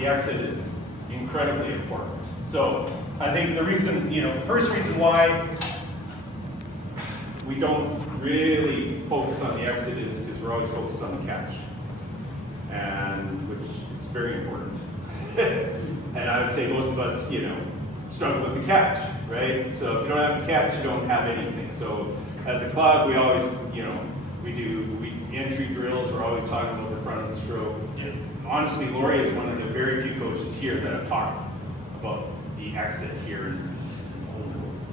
the exit is incredibly important. So I think the reason, the first reason why we don't really focus on the exit is because we're always focused on the catch, and which is very important. And I would say most of us, struggle with the catch, right? So if you don't have the catch, you don't have anything. So as a club, we always, we do entry drills. We're always talking about the front of the stroke. Honestly, Lori is one of the very few coaches here that have talked about the exit here.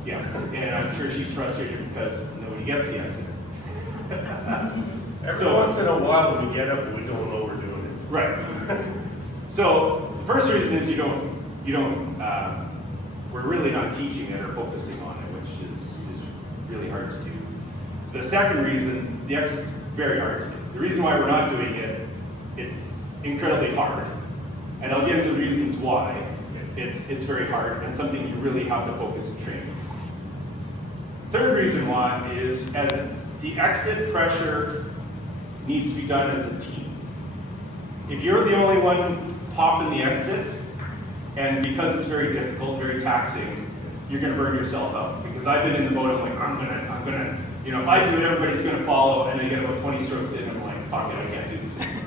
Yes, and I'm sure she's frustrated because nobody gets the exit. Every once in a while when we get up, we don't know we're doing it. Right. So the first reason is we're really not teaching it or focusing on it, which is really hard to do. The second reason, the exit is very hard to do. The reason why we're not doing it, it's incredibly hard. And I'll get into the reasons why. It's very hard and something you really have to focus and train. Third reason why is as the exit pressure needs to be done as a team. If you're the only one popping the exit, and because it's very difficult, very taxing, you're gonna burn yourself out. Because I've been in the boat, I'm like, I'm gonna, if I do it, everybody's gonna follow, and I get about 20 strokes in, and I'm like, fuck it, I can't do this anymore,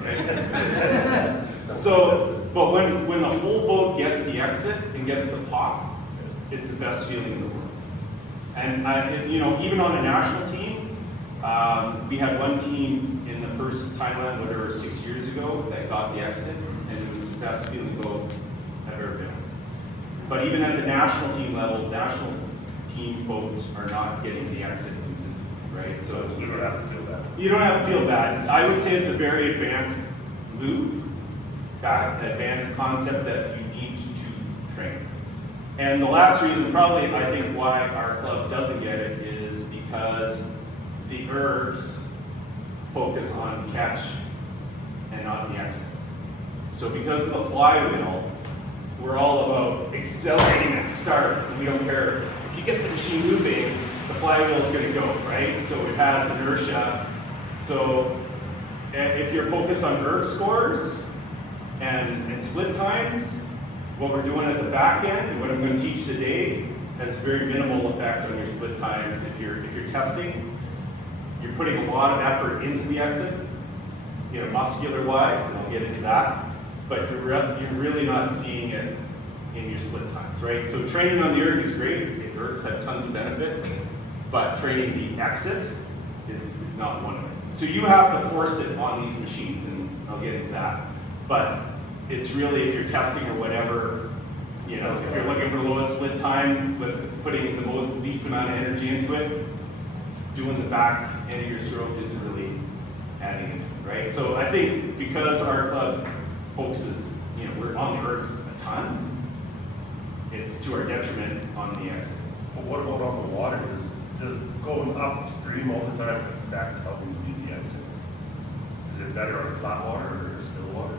right? So, but when the whole boat gets the exit and gets the pop, it's the best feeling in the world. And even on a national team, we had one team in the first Thailand, whatever, 6 years ago, that got the exit, and it was the best feeling boat I've ever been on. But even at the national team level, national team boats are not getting the exit consistently, right? So You don't have to feel bad. you don't have to feel bad. I would say it's a very advanced move, that advanced concept that you need to train. And the last reason, probably, I think, why our club doesn't get it is because the ergs focus on catch and not the exit. So because of the flywheel, we're all about accelerating at the start, and we don't care. If you get the machine moving, the flywheel is going to go, right? So it has inertia. So if you're focused on erg scores and split times, what we're doing at the back end, and what I'm going to teach today, has very minimal effect on your split times. If you're testing, you're putting a lot of effort into the exit, muscular wise, and I'll get into that. But you're really not seeing it in your split times, right? So training on the erg is great. The ergs have tons of benefit, but training the exit is not one of them. So you have to force it on these machines, and I'll get into that. But it's really, if you're testing or whatever, if you're looking for the lowest split time, but putting the least amount of energy into it, doing the back end of your stroke isn't really adding into it, right? So I think because our club focuses, we're on the ergs a ton, it's to our detriment on the exit. But what about on the water? Does going upstream all the time affect how we do the exit? Is it better on flat water or still water?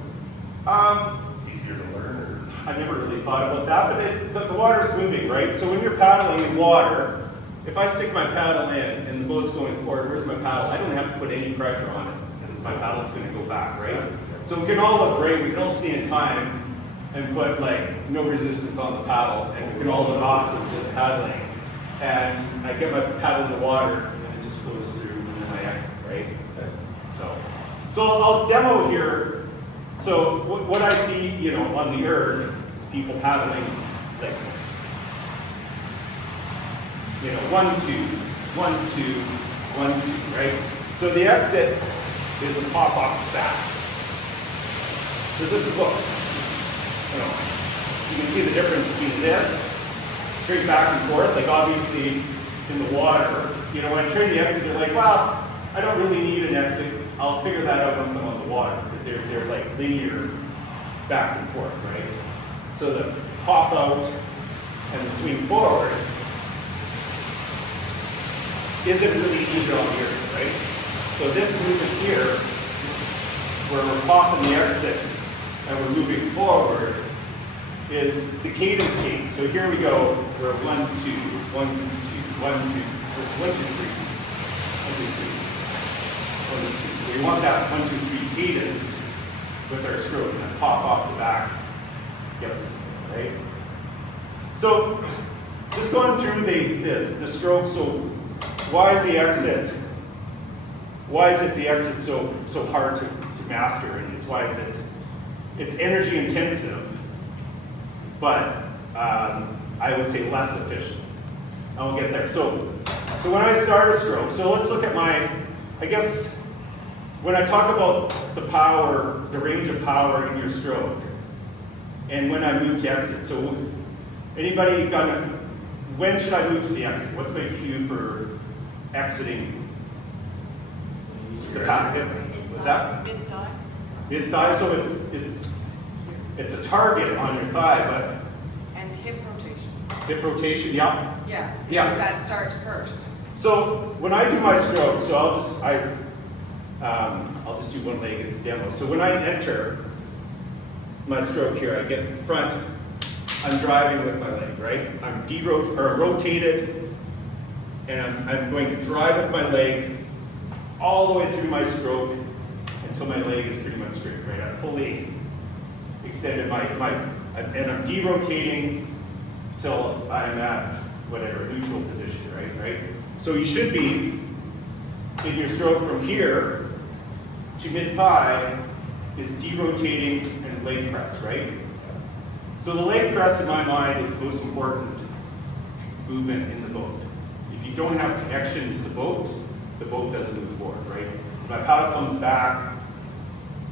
Easier to learn, or? I never really thought about that, but it's, the water's moving, right? So when you're paddling in water, if I stick my paddle in and the boat's going forward, where's my paddle? I don't have to put any pressure on it, and my paddle's going to go back, right? So we can all look great, we can all stay in time and put no resistance on the paddle, and we can all look awesome just paddling. And I get my paddle in the water, and then it just flows through, and then I exit, right? So I'll demo here. So what I see, on the erg, is people paddling like this. 1, 2, 1, 2, 1, 2, right? So the exit is a pop off the back. So this is what, you can see the difference between this, straight back and forth, obviously in the water. When I train the exit, they're like, well, I don't really need an exit. I'll figure that out once I'm on the water, because they're linear back and forth, right? So the pop out and the swing forward isn't really needed on here, right? So this movement here, where we're popping the exit and we're moving forward, is the cadence change. So here we go, we're 1, 2, 1, 2, 1, 2, it's 1, 2, 3, 1, 2, 3, 1, 2. So we want that 1, 2, 3 cadence with our stroke, and then pop off the back gets us there, right? So just going through the stroke, so why is the exit? Why is it the exit so hard to master? And why is it? It's energy intensive, but I would say less efficient. I will get there. So when I start a stroke, so let's look at I guess when I talk about the power, the range of power in your stroke, and when I move to exit. So anybody when should I move to the exit? What's my cue for exiting the power? What's that? Mid-thigh. Mid-thigh, so it's a target on your thigh, but And hip rotation. hip rotation, yeah. Yeah. Yeah. Because that starts first. So when I do my stroke, so I'll just do one leg, it's a demo. So when I enter my stroke here, I get front, I'm driving with my leg, right? I'm rotated, and I'm going to drive with my leg all the way through my stroke until my leg is pretty much straight, right? I'm fully extended and I'm derotating till I'm at whatever, neutral position, right? So you should be in your stroke from here to mid-thigh is derotating and leg press, right? So the leg press in my mind is the most important movement in the boat. If you don't have connection to the boat doesn't move forward, right? My paddle comes back,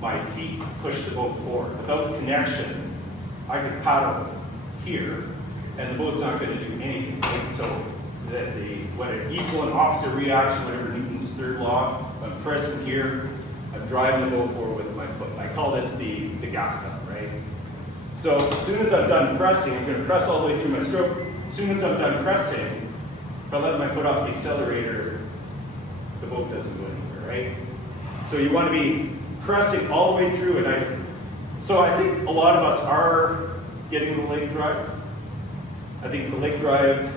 my feet push the boat forward. Without connection, I could paddle here, and the boat's not going to do anything, right? So what an equal and opposite reaction, whatever Newton's third law, I'm pressing here, I'm driving the boat forward with my foot. I call this the gas pedal, right? So as soon as I'm done pressing, I'm going to press all the way through my stroke. As soon as I'm done pressing, if I let my foot off the accelerator, the boat doesn't go anywhere, right? So you want to be pressing all the way through, so I think a lot of us are getting the leg drive. I think the leg drive,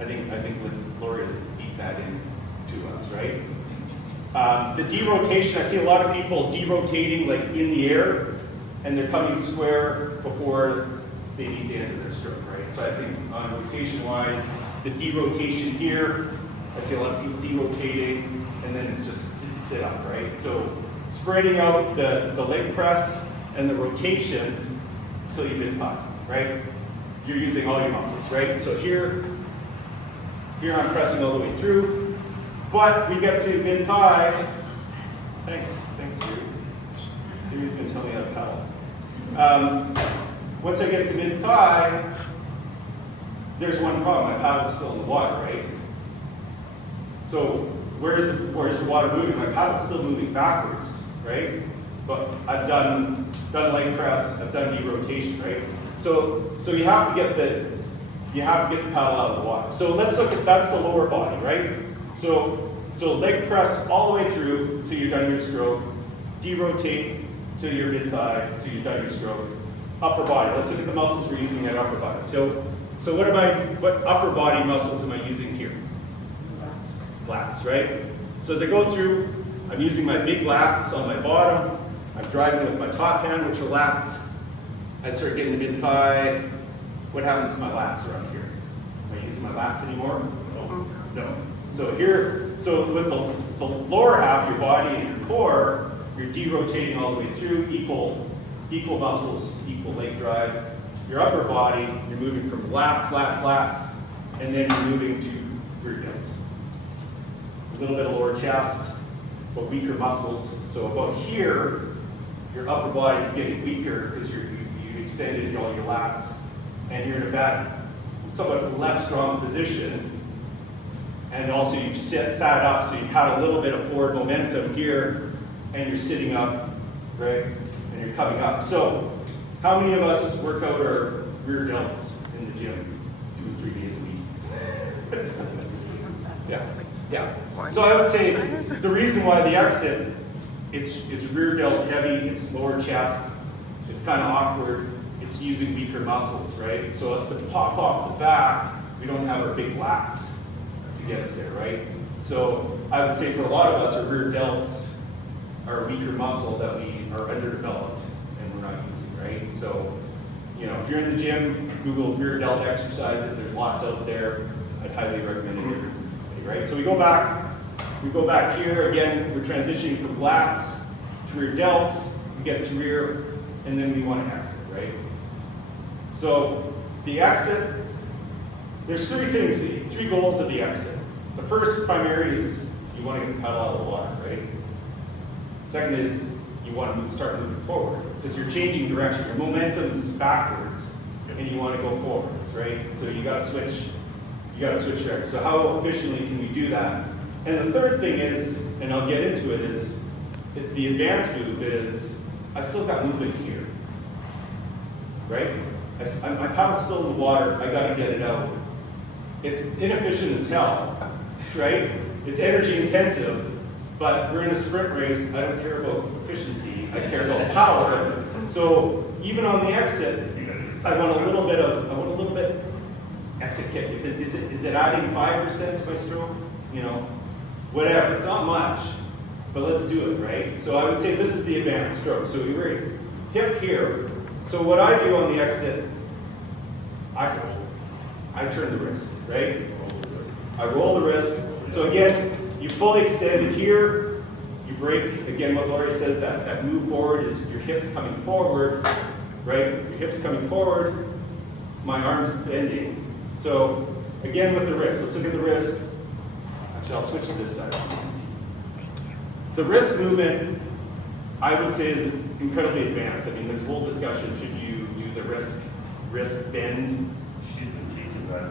I think Lori has beat that into us, right? The derotation, I see a lot of people derotating like in the air, and they're coming square before they meet the end of their stroke, right? So I think on rotation-wise, the derotation here, I see a lot of people derotating, and then it's just sit up, right? So spreading out the leg press and the rotation until you mid-thigh, right? You're using all your muscles, right? So here I'm pressing all the way through, but we get to mid-thigh. Thanks, Siri. Siri's gonna tell me how to paddle. Once I get to mid-thigh, there's one problem, my paddle's still in the water, right? So where's the water moving? My paddle's still moving backwards, right? But I've done leg press, I've done derotation, right? So you have to get the paddle out of the water. So let's look at, that's the lower body, right? So leg press all the way through till you're done your stroke, derotate till you're mid-thigh, till you're done your stroke. Upper body, let's look at the muscles we're using at upper body. So what upper body muscles am I using here? Lats, right? So as I go through, I'm using my big lats on my bottom. I'm driving with my top hand, which are lats. I start getting to mid-thigh. What happens to my lats around here? Am I using my lats anymore? No. So with the lower half of your body and your core, you're derotating all the way through, equal muscles, equal leg drive. Your upper body, you're moving from lats, and then you're moving to rear delts. A little bit of lower chest, but weaker muscles. So about here, your upper body is getting weaker because you've extended all your lats, and you're in a somewhat less strong position. And also you've sat up, so you've had a little bit of forward momentum here, and you're sitting up, right? And you're coming up. So how many of us work out our rear delts in the gym 2 or 3 days a week? Yeah. So I would say the reason why the exit, it's rear delt heavy, it's lower chest, it's kind of awkward, it's using weaker muscles, right? So us to pop off the back, we don't have our big lats to get us there, right? So I would say for a lot of us, our rear delts are a weaker muscle that we are underdeveloped and we're not using, right? So You know, if you're in the gym, Google rear delt exercises, there's lots out there. I'd highly recommend it to everybody, right? So we go back here, again, we're transitioning from lats to rear delts, we get to rear, and then we want to exit, right? So the exit, there's three goals of the exit. The first primary is you want to get the paddle out of the water, right? Second is you want to start moving forward because you're changing direction. Your momentum's backwards and you want to go forwards, right? So you got to switch direction. So how efficiently can we do that? And the third thing is, and I'll get into it, is the advanced move is I still got movement here, right? My paddle's still in the water. I got to get it out. It's inefficient as hell, right? It's energy intensive, but we're in a sprint race. I don't care about efficiency. I care about power. So even on the exit, I want a little bit exit kick. Is it adding 5% to my stroke? You know, whatever. It's not much, but let's do it, right? So I would say this is the advanced stroke. So we were hip here. So what I do on the exit, I turn the wrist, right? I roll the wrist. So again, you fully extend it here. You break, again, what Lori says, that move forward is your hips coming forward, right? Your hips coming forward, my arms bending. So again with the wrist, let's look at the wrist. Actually, I'll switch to this side so you can see. The wrist movement, I would say, is incredibly advanced. I mean, there's a whole discussion, should you do the wrist bend? She's been teaching that.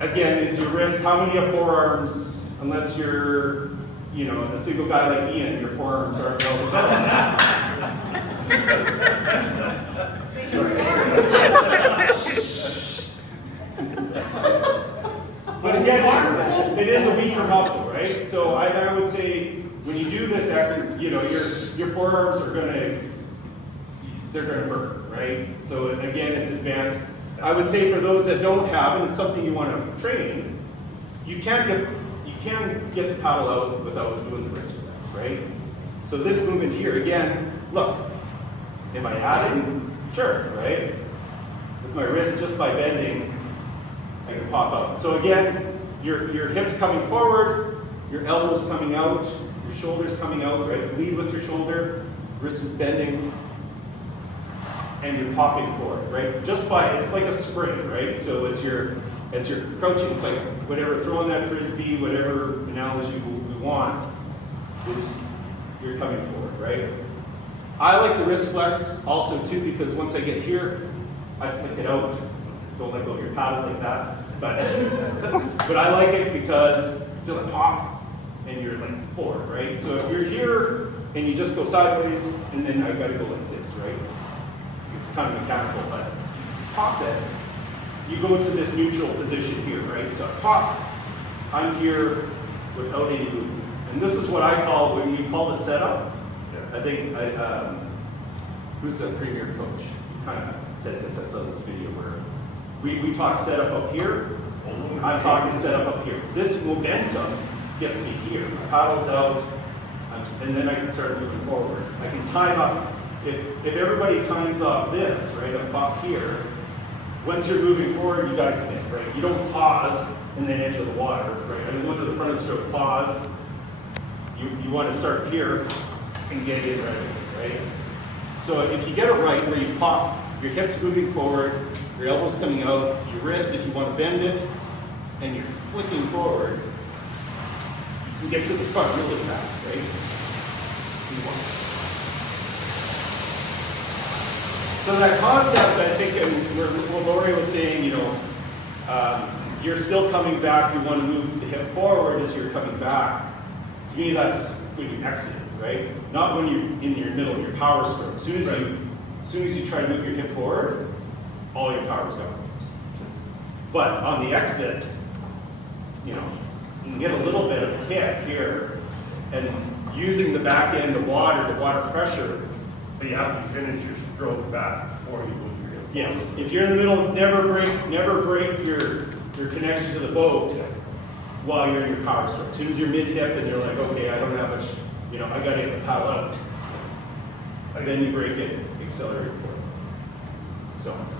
Again, is your wrist, how many have forearms, unless you're, you know, a single guy like Ian, your forearms aren't well developed. But again, it is a weaker muscle, right? So I would say, when you do this exercise, you know, your forearms are they're gonna hurt, right? So again, it's advanced. I would say for those that don't have, and it's something you want to train, you can get the paddle out without doing the wrist flex, right? So this movement here, again, look, am I adding? Sure, right? With my wrist, just by bending, I can pop out. So again, your hips coming forward, your elbows coming out, your shoulders coming out, right? Lead with your shoulder, wrist is bending, and you're popping forward, right? Just by, it's like a sprint, right? So as you're crouching, it's like whatever, throwing that frisbee, whatever analogy we want, is you're coming forward, right? I like the wrist flex also too, because once I get here, I flick it out. Don't let go of your paddle like that. But I like it because you feel it pop and you're like forward, right? So if you're here and you just go sideways and then I gotta go like this, right? It's kind of mechanical, but you pop it, you go to this neutral position here, right? So I pop, I'm here without any movement. And this is what I call, when you call the setup, I think, who's the premier coach? He kind of said this, I saw this video where we talk setup up here, I'm talking setup up here. This momentum gets me here. My paddle's out, and then I can start moving forward. I can time up. If everybody times off this, right, up here, once you're moving forward, you gotta commit, right? You don't pause and then enter the water, right? I mean, go to the front of the stroke, pause. You want to start here and get in right away, right? So if you get it right, where you pop, your hips moving forward, your elbows coming out, your wrist, if you want to bend it, and you're flicking forward, you can get to the front really fast, right? So you want. So that concept, I think, and what Lori was saying, you know, you're still coming back, you want to move the hip forward as you're coming back. To me, that's when you exit, right? Not when you're in your middle of your power stroke. As soon as you try to move your hip forward, all your power's gone. But on the exit, you know, you can get a little bit of a kick here, and using the back end, the water pressure. But you have to finish your stroke back before you move your hip. Yes, if you're in the middle, never break your connection to the boat while you're in your power stroke. As soon as you're mid-hip and you're like, okay, I don't have much, you know, I gotta get the paddle out. And then you break it, accelerate forward. So